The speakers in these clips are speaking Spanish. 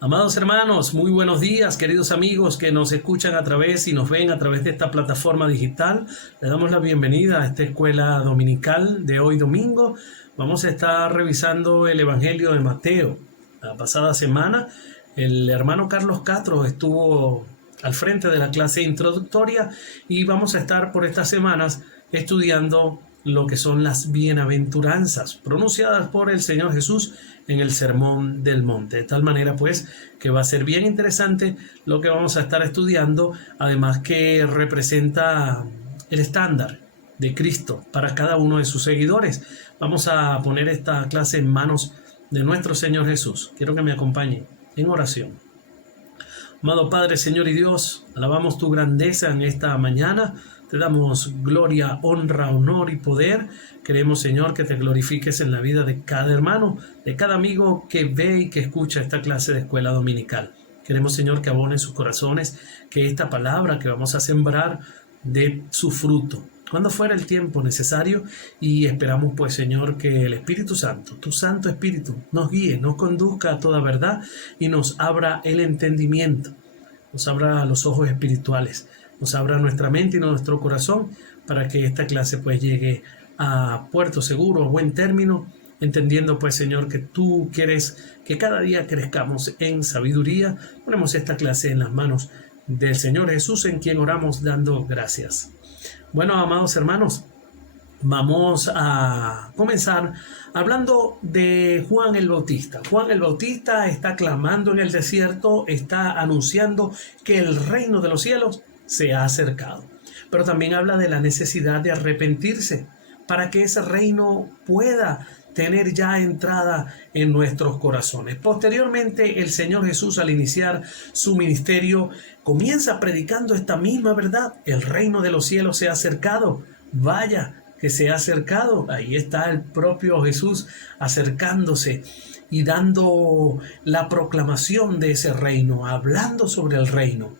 Amados hermanos, muy buenos días, queridos amigos que nos escuchan a través y nos ven a través de esta plataforma digital. Le damos la bienvenida a esta escuela dominical de hoy domingo. Vamos a estar revisando el Evangelio de Mateo. La pasada semana el hermano Carlos Castro estuvo al frente de la clase introductoria y vamos a estar por estas semanas estudiando lo que son las bienaventuranzas pronunciadas por el Señor Jesús en el Sermón del Monte. De tal manera pues que va a ser bien interesante lo que vamos a estar estudiando, además que representa el estándar de Cristo para cada uno de sus seguidores. Vamos a poner esta clase en manos de nuestro Señor Jesús. Quiero que me acompañen en oración. Amado Padre, Señor y Dios, alabamos tu grandeza en esta mañana. Te damos gloria, honra, honor y poder. Queremos, Señor, que te glorifiques en la vida de cada hermano, de cada amigo que ve y que escucha esta clase de escuela dominical. Queremos, Señor, que abone sus corazones, que esta palabra que vamos a sembrar dé su fruto cuando fuera el tiempo necesario, y esperamos pues, Señor, que el Espíritu Santo, tu Santo Espíritu, nos guíe, nos conduzca a toda verdad y nos abra el entendimiento, nos abra los ojos espirituales, nos abra nuestra mente y nuestro corazón para que esta clase pues llegue a puerto seguro, a buen término, entendiendo pues, Señor, que tú quieres que cada día crezcamos en sabiduría. Ponemos esta clase en las manos del Señor Jesús, en quien oramos dando gracias. Bueno, amados hermanos, vamos a comenzar hablando de Juan el Bautista. Juan el Bautista está clamando en el desierto, está anunciando que el reino de los cielos se ha acercado. Pero también habla de la necesidad de arrepentirse para que ese reino pueda tener ya entrada en nuestros corazones. Posteriormente, el Señor Jesús, al iniciar su ministerio, comienza predicando esta misma verdad. El reino de los cielos se ha acercado. Vaya, que se ha acercado. Ahí está el propio Jesús acercándose y dando la proclamación de ese reino, hablando sobre el reino.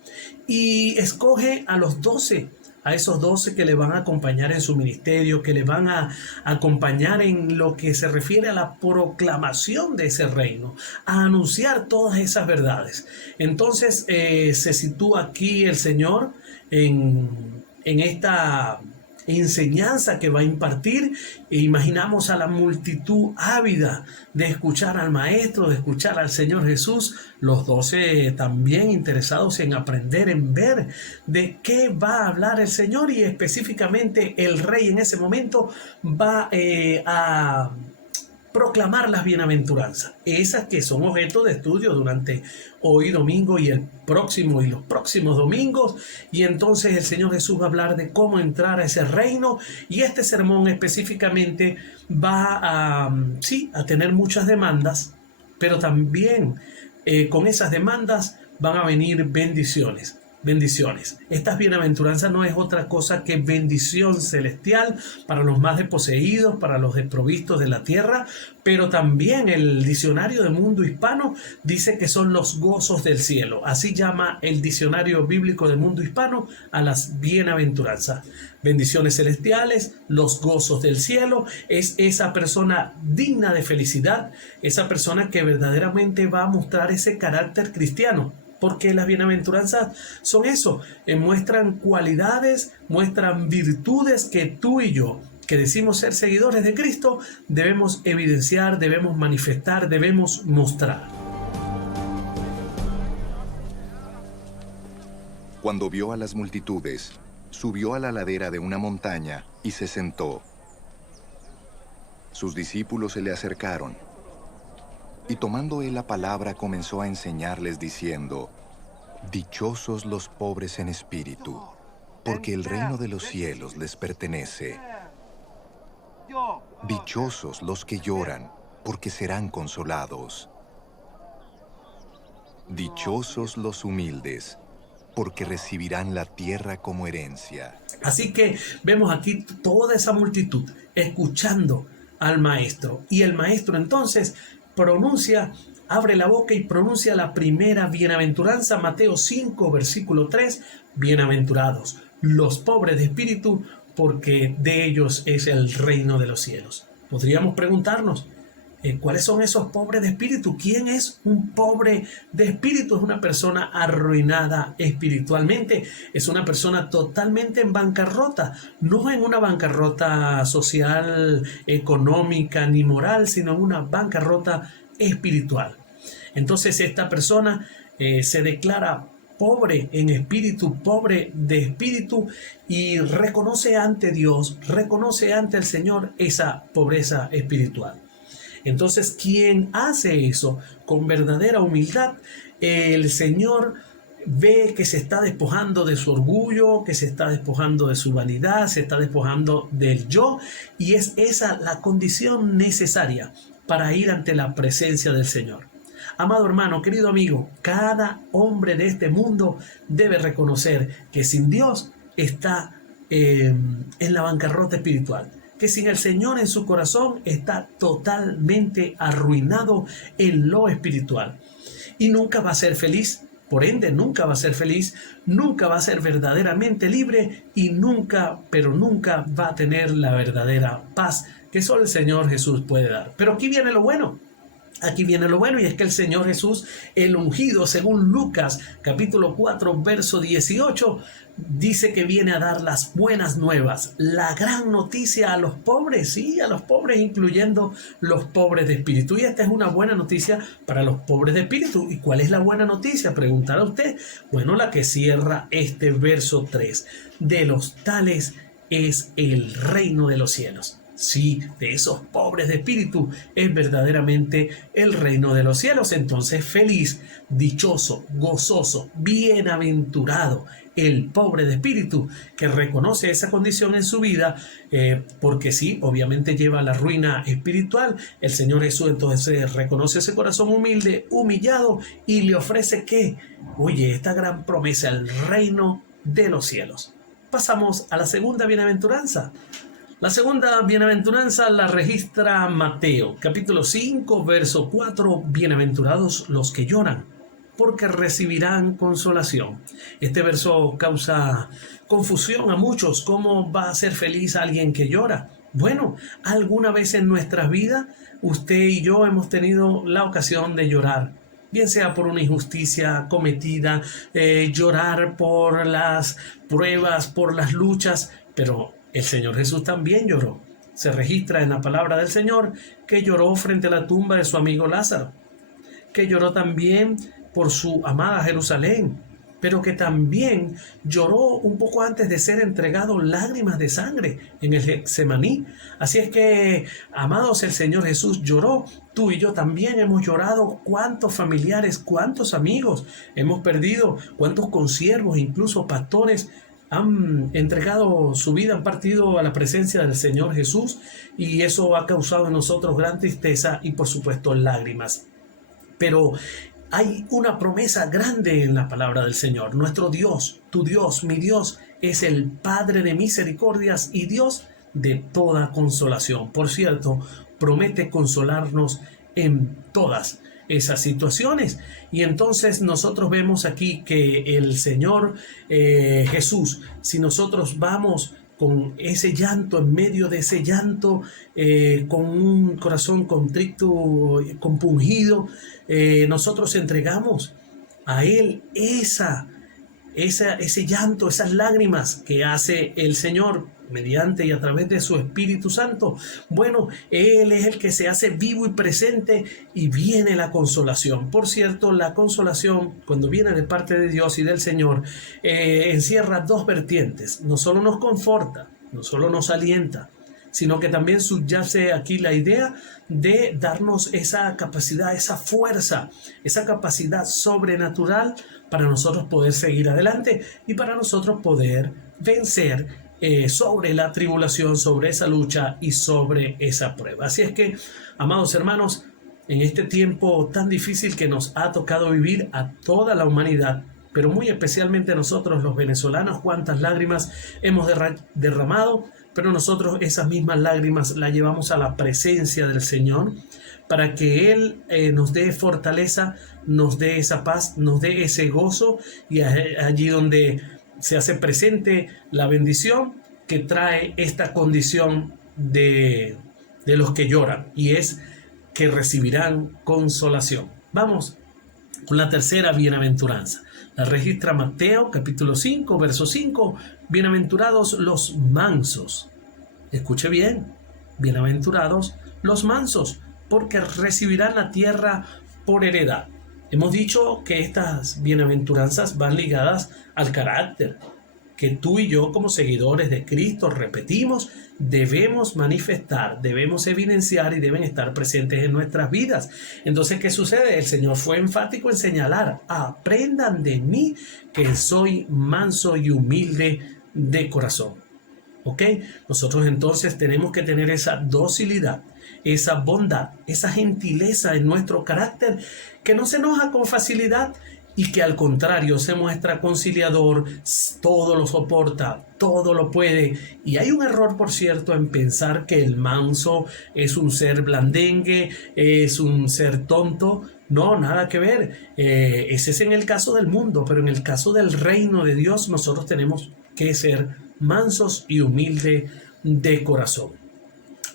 Y escoge a los 12, a esos 12 que le van a acompañar en su ministerio, que le van a acompañar en lo que se refiere a la proclamación de ese reino, a anunciar todas esas verdades. Entonces se sitúa aquí el Señor en esta enseñanza que va a impartir, e imaginamos a la multitud ávida de escuchar al Maestro, de escuchar al Señor Jesús, los 12 también interesados en aprender, en ver de qué va a hablar el Señor, y específicamente el Rey en ese momento va a proclamar las bienaventuranzas, esas que son objeto de estudio durante hoy domingo y el próximo y los próximos domingos. Y entonces el Señor Jesús va a hablar de cómo entrar a ese reino, y este sermón específicamente va a tener muchas demandas, pero también con esas demandas van a venir bendiciones. Bendiciones. Estas bienaventuranzas no es otra cosa que bendición celestial para los más desposeídos, para los desprovistos de la tierra, pero también el diccionario de Mundo Hispano dice que son los gozos del cielo. Así llama el diccionario bíblico de Mundo Hispano a las bienaventuranzas. Bendiciones celestiales, los gozos del cielo, es esa persona digna de felicidad, esa persona que verdaderamente va a mostrar ese carácter cristiano. Porque las bienaventuranzas son eso, muestran cualidades, muestran virtudes que tú y yo, que decimos ser seguidores de Cristo, debemos evidenciar, debemos manifestar, debemos mostrar. Cuando vio a las multitudes, subió a la ladera de una montaña y se sentó. Sus discípulos se le acercaron. Y tomando él la palabra, comenzó a enseñarles diciendo: Dichosos los pobres en espíritu, porque el reino de los cielos les pertenece. Dichosos los que lloran, porque serán consolados. Dichosos los humildes, porque recibirán la tierra como herencia. Así que vemos aquí toda esa multitud escuchando al Maestro, y el Maestro entonces abre la boca y pronuncia la primera bienaventuranza, Mateo 5, versículo 3, bienaventurados los pobres de espíritu, porque de ellos es el reino de los cielos. Podríamos preguntarnos, ¿Cuáles son esos pobres de espíritu? ¿Quién es un pobre de espíritu? Es una persona arruinada espiritualmente. Es una persona totalmente en bancarrota. No en una bancarrota social, económica ni moral, sino en una bancarrota espiritual. Entonces esta persona se declara pobre en espíritu, pobre de espíritu, y reconoce ante Dios, reconoce ante el Señor esa pobreza espiritual. Entonces, quien hace eso con verdadera humildad, el Señor ve que se está despojando de su orgullo, que se está despojando de su vanidad, se está despojando del yo, y es esa la condición necesaria para ir ante la presencia del Señor. Amado hermano, querido amigo, cada hombre de este mundo debe reconocer que sin Dios está en la bancarrota espiritual, que sin el Señor en su corazón está totalmente arruinado en lo espiritual y nunca va a ser feliz. Por ende, nunca va a ser feliz, nunca va a ser verdaderamente libre y nunca, pero nunca va a tener la verdadera paz que solo el Señor Jesús puede dar. Pero aquí viene lo bueno. Aquí viene lo bueno, y es que el Señor Jesús, el ungido, según Lucas capítulo 4, verso 18, dice que viene a dar las buenas nuevas, la gran noticia a los pobres, sí, a los pobres, incluyendo los pobres de espíritu. Y esta es una buena noticia para los pobres de espíritu. ¿Y cuál es la buena noticia? Preguntará usted. Bueno, la que cierra este verso 3. De los tales es el reino de los cielos. Sí, de esos pobres de espíritu es verdaderamente el reino de los cielos. Entonces, feliz, dichoso, gozoso, bienaventurado el pobre de espíritu que reconoce esa condición en su vida, porque sí, obviamente lleva a la ruina espiritual. El Señor Jesús entonces reconoce ese corazón humilde, humillado, y le ofrece que, oye, esta gran promesa, el reino de los cielos. Pasamos a la segunda bienaventuranza. La segunda bienaventuranza la registra Mateo, capítulo 5, verso 4. Bienaventurados los que lloran, porque recibirán consolación. Este verso causa confusión a muchos. ¿Cómo va a ser feliz alguien que llora? Bueno, alguna vez en nuestras vidas, usted y yo hemos tenido la ocasión de llorar. Bien sea por una injusticia cometida, llorar por las pruebas, por las luchas, pero el Señor Jesús también lloró. Se registra en la palabra del Señor que lloró frente a la tumba de su amigo Lázaro, que lloró también por su amada Jerusalén, pero que también lloró un poco antes de ser entregado lágrimas de sangre en el Getsemaní. Así es que, amados, el Señor Jesús lloró. Tú y yo también hemos llorado. ¿Cuántos familiares, cuántos amigos hemos perdido? ¿Cuántos consiervos, incluso pastores, han entregado su vida, han partido a la presencia del Señor Jesús? Y eso ha causado en nosotros gran tristeza y, por supuesto, lágrimas. Pero hay una promesa grande en la palabra del Señor. Nuestro Dios, tu Dios, mi Dios, es el Padre de misericordias y Dios de toda consolación. Por cierto, promete consolarnos en todas esas situaciones. Y entonces nosotros vemos aquí que el Señor Jesús, si nosotros vamos con ese llanto, en medio de ese llanto, con un corazón contrito, compungido, nosotros entregamos a Él ese llanto, esas lágrimas que hace el Señor mediante y a través de su Espíritu Santo. Bueno, Él es el que se hace vivo y presente, y viene la consolación. Por cierto, la consolación, cuando viene de parte de Dios y del Señor, encierra dos vertientes. No solo nos conforta, no solo nos alienta, sino que también subyace aquí la idea de darnos esa capacidad, esa fuerza, esa capacidad sobrenatural para nosotros poder seguir adelante y para nosotros poder vencer sobre la tribulación, sobre esa lucha y sobre esa prueba. Así es que, amados hermanos, en este tiempo tan difícil que nos ha tocado vivir a toda la humanidad, pero muy especialmente a nosotros los venezolanos, cuántas lágrimas hemos derramado, pero nosotros esas mismas lágrimas las llevamos a la presencia del Señor para que Él nos dé fortaleza, nos dé esa paz, nos dé ese gozo, y allí donde se hace presente la bendición que trae esta condición de los que lloran, y es que recibirán consolación. Vamos con la tercera bienaventuranza. La registra Mateo capítulo 5, verso 5. Bienaventurados los mansos. Escuche bien. Bienaventurados los mansos, porque recibirán la tierra por heredad. Hemos dicho que estas bienaventuranzas van ligadas al carácter que tú y yo, como seguidores de Cristo, repetimos, debemos manifestar, debemos evidenciar y deben estar presentes en nuestras vidas. Entonces, ¿qué sucede? El Señor fue enfático en señalar: aprendan de mí, que soy manso y humilde de corazón. ¿Ok? Nosotros entonces tenemos que tener esa docilidad, esa bondad, esa gentileza en nuestro carácter, que no se enoja con facilidad y que al contrario se muestra conciliador, todo lo soporta, todo lo puede. Y hay un error, por cierto, en pensar que el manso es un ser blandengue, es un ser tonto. No, nada que ver. Ese es en el caso del mundo, pero en el caso del reino de Dios nosotros tenemos que ser mansos y humildes de corazón.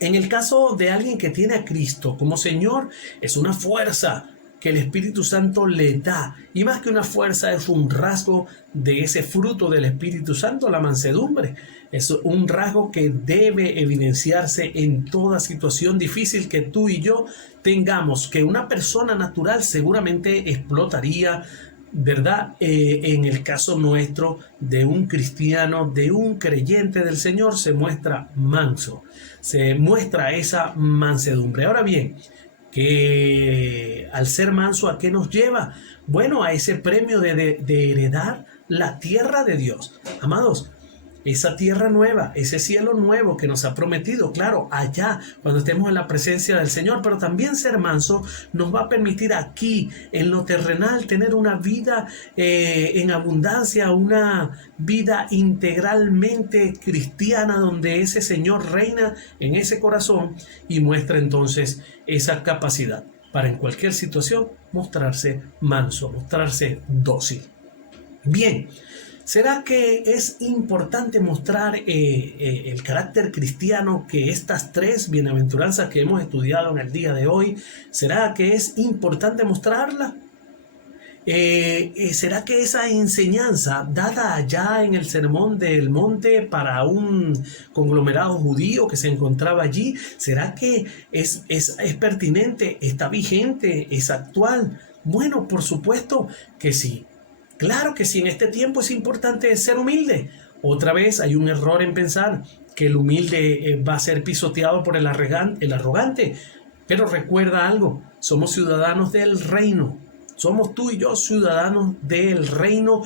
En el caso de alguien que tiene a Cristo como Señor, es una fuerza que el Espíritu Santo le da, y más que una fuerza, es un rasgo de ese fruto del Espíritu Santo, la mansedumbre. Es un rasgo que debe evidenciarse en toda situación difícil que tú y yo tengamos, que una persona natural seguramente explotaría, ¿verdad? En el caso nuestro de un cristiano, de un creyente del Señor, se muestra manso, se muestra esa mansedumbre. Ahora bien, que al ser manso, ¿a qué nos lleva? Bueno, a ese premio de heredar la tierra de Dios. Amados, esa tierra nueva, ese cielo nuevo que nos ha prometido, claro, allá, cuando estemos en la presencia del Señor, pero también ser manso nos va a permitir aquí, en lo terrenal, tener una vida en abundancia, una vida integralmente cristiana, donde ese Señor reina en ese corazón y muestra entonces esa capacidad para en cualquier situación mostrarse manso, mostrarse dócil. Bien, ¿será que es importante mostrar el carácter cristiano, que estas tres bienaventuranzas que hemos estudiado en el día de hoy, será que es importante mostrarla? ¿Será que esa enseñanza dada allá en el Sermón del Monte para un conglomerado judío que se encontraba allí, será que es pertinente, está vigente, es actual? Bueno, por supuesto que sí. Claro que sí, en este tiempo es importante ser humilde. Otra vez hay un error en pensar que el humilde va a ser pisoteado por el arrogante. Pero recuerda algo, somos ciudadanos del reino. Somos tú y yo ciudadanos del reino,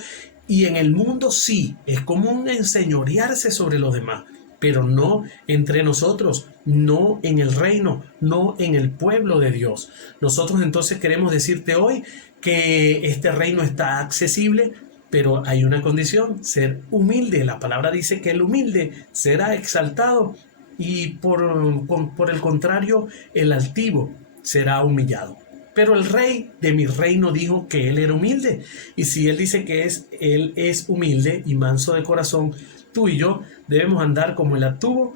y en el mundo sí, es común enseñorearse sobre los demás, pero no entre nosotros, no en el reino, no en el pueblo de Dios. Nosotros entonces queremos decirte hoy que este reino está accesible, pero hay una condición: ser humilde. La palabra dice que el humilde será exaltado y por el contrario, el altivo será humillado. Pero el rey de mi reino dijo que él era humilde. Y si él dice que él es humilde y manso de corazón, tú y yo debemos andar como él anduvo,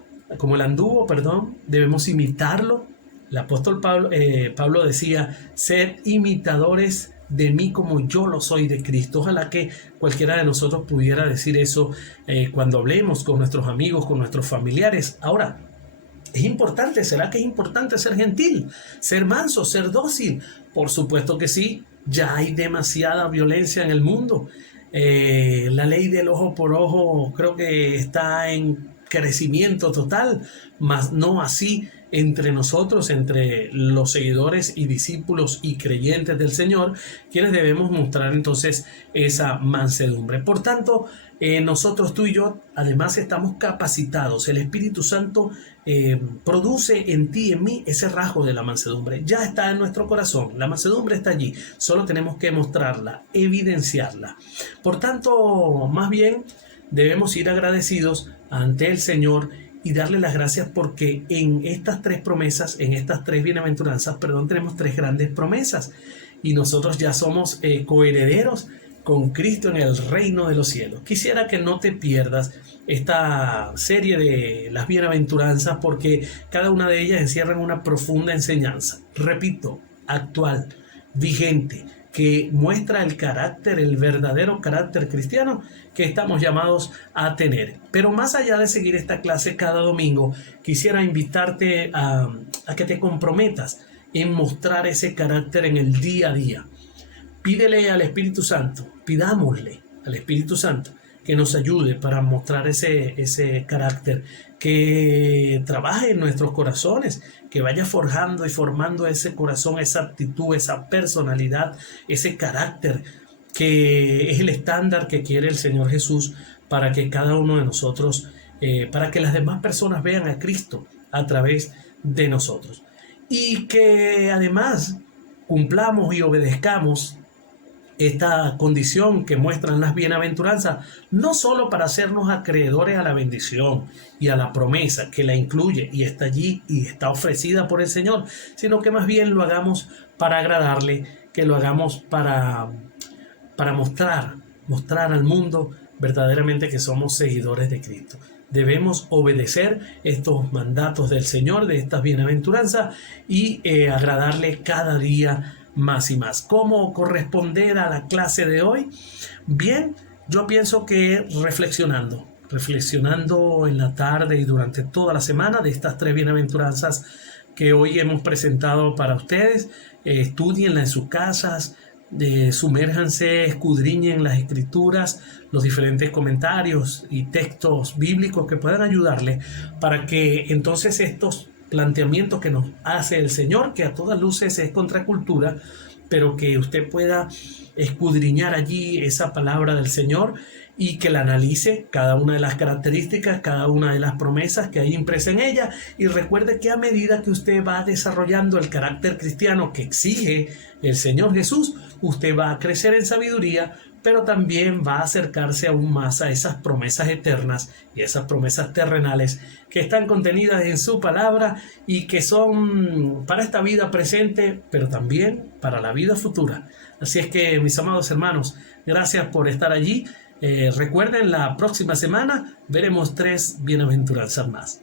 debemos imitarlo. El apóstol Pablo decía: sed imitadores de mí como yo lo soy de Cristo. Ojalá que cualquiera de nosotros pudiera decir eso cuando hablemos con nuestros amigos, con nuestros familiares. Ahora, ¿es importante? ¿Será que es importante ser gentil, ser manso, ser dócil? Por supuesto que sí. Ya hay demasiada violencia en el mundo. La ley del ojo por ojo creo que está en crecimiento total, mas no así entre nosotros, entre los seguidores y discípulos y creyentes del Señor, quienes debemos mostrar entonces esa mansedumbre. Por tanto, nosotros, tú y yo, además estamos capacitados. El Espíritu Santo produce en ti y en mí ese rasgo de la mansedumbre. Ya está en nuestro corazón, la mansedumbre está allí, solo tenemos que mostrarla, evidenciarla. Por tanto, más bien debemos ir agradecidos ante el Señor y darle las gracias, porque en estas tres promesas, en estas tres bienaventuranzas, tenemos tres grandes promesas, y nosotros ya somos coherederos con Cristo en el reino de los cielos. Quisiera que no te pierdas esta serie de las bienaventuranzas porque cada una de ellas encierra una profunda enseñanza. Repito, actual, vigente, que muestra el carácter, el verdadero carácter cristiano que estamos llamados a tener. Pero más allá de seguir esta clase cada domingo, quisiera invitarte a que te comprometas en mostrar ese carácter en el día a día. Pídele al Espíritu Santo, pidámosle al Espíritu Santo que nos ayude para mostrar ese carácter, que trabaje en nuestros corazones, que vaya forjando y formando ese corazón, esa actitud, esa personalidad, ese carácter que es el estándar que quiere el Señor Jesús para que cada uno de nosotros, para que las demás personas vean a Cristo a través de nosotros. Y que además cumplamos y obedezcamos esta condición que muestran las bienaventuranzas, no solo para hacernos acreedores a la bendición y a la promesa que la incluye y está allí y está ofrecida por el Señor, sino que más bien lo hagamos para agradarle, que lo hagamos para mostrar al mundo verdaderamente que somos seguidores de Cristo. Debemos obedecer estos mandatos del Señor, de estas bienaventuranzas, y agradarle cada día más y más. ¿Cómo corresponder a la clase de hoy? Bien, yo pienso que reflexionando en la tarde y durante toda la semana de estas 3 bienaventuranzas que hoy hemos presentado para ustedes, estudienla en sus casas, sumérjanse, escudriñen las escrituras, los diferentes comentarios y textos bíblicos que puedan ayudarle para que entonces estos planteamientos que nos hace el Señor, que a todas luces es contracultura, pero que usted pueda escudriñar allí esa palabra del Señor y que la analice, cada una de las características, cada una de las promesas que hay impresa en ella, y recuerde que a medida que usted va desarrollando el carácter cristiano que exige el Señor Jesús, usted va a crecer en sabiduría, pero también va a acercarse aún más a esas promesas eternas y esas promesas terrenales que están contenidas en su palabra y que son para esta vida presente, pero también para la vida futura. Así es que, mis amados hermanos, gracias por estar allí. Recuerden, la próxima semana veremos 3 bienaventuranzas más.